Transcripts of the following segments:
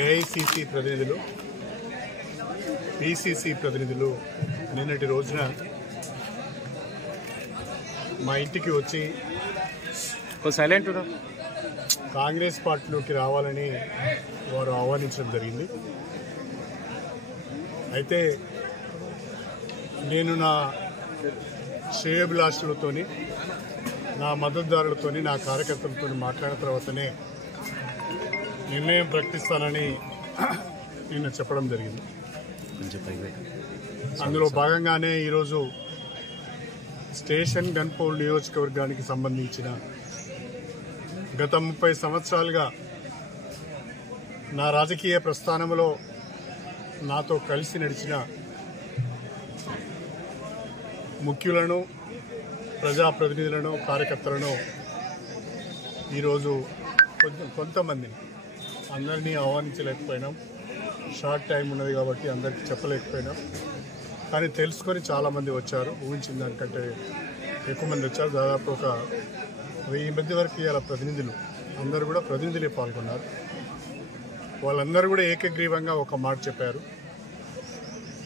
AICC ప్రతినిధులు, PCC ప్రతినిధులు నిన్నటి రోజున మా ఇంటికి వచ్చి కాంగ్రెస్ పార్టీలోకి రావాలని వారు ఆహ్వానించడం జరిగింది. అయితే నేను నా శ్రేయోభిలాషులతోని, నా మద్దతుదారులతోని, నా కార్యకర్తలతో మాట్లాడిన తర్వాతనే నిర్ణయం ప్రకటిస్తానని నిన్న చెప్పడం జరిగింది. అందులో భాగంగానే ఈరోజు స్టేషన్ గన్పౌల్ నియోజకవర్గానికి సంబంధించిన గత 30 సంవత్సరాలుగా నా రాజకీయ ప్రస్థానంలో నాతో కలిసి నడిచిన ముఖ్యులను, ప్రజాప్రతినిధులను, కార్యకర్తలను ఈరోజు కొంతమందిని, అందరినీ ఆహ్వానించలేకపోయినాం. షార్ట్ టైం ఉన్నది కాబట్టి అందరికీ చెప్పలేకపోయినాం. కానీ తెలుసుకొని చాలామంది వచ్చారు. ఊహించిన దానికంటే ఎక్కువ మంది వచ్చారు. దాదాపు ఒక 1000 మంది వరకు ఇలా ప్రతినిధులు, అందరూ కూడా ప్రతినిధులే పాల్గొన్నారు. వాళ్ళందరూ కూడా ఏకగ్రీవంగా ఒక మాట చెప్పారు.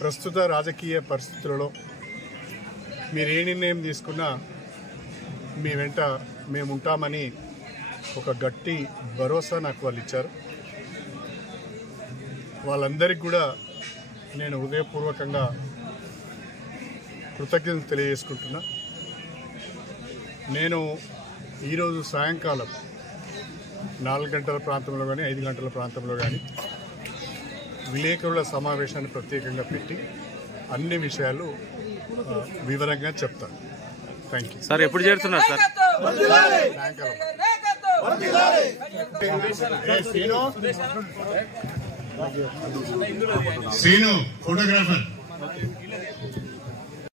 ప్రస్తుత రాజకీయ పరిస్థితులలో మీరు ఏ నిర్ణయం తీసుకున్నా మీ వెంట మేము ఉంటామని ఒక గట్టి భరోసా నాకు వాళ్ళు ఇచ్చారు. వాళ్ళందరికీ కూడా నేను హృదయపూర్వకంగా కృతజ్ఞతలు తెలియజేసుకుంటున్నా. నేను ఈరోజు సాయంకాలం 4 గంటల ప్రాంతంలో కానీ 5 గంటల ప్రాంతంలో కానీ విలేకరుల సమావేశాన్ని ప్రత్యేకంగా పెట్టి అన్ని విషయాలు వివరంగా చెప్తాను. Thank you sir. ఎప్పుడు చేరుతున్నారు సార్? శ్రీను ఫోటోగ్రాఫర్.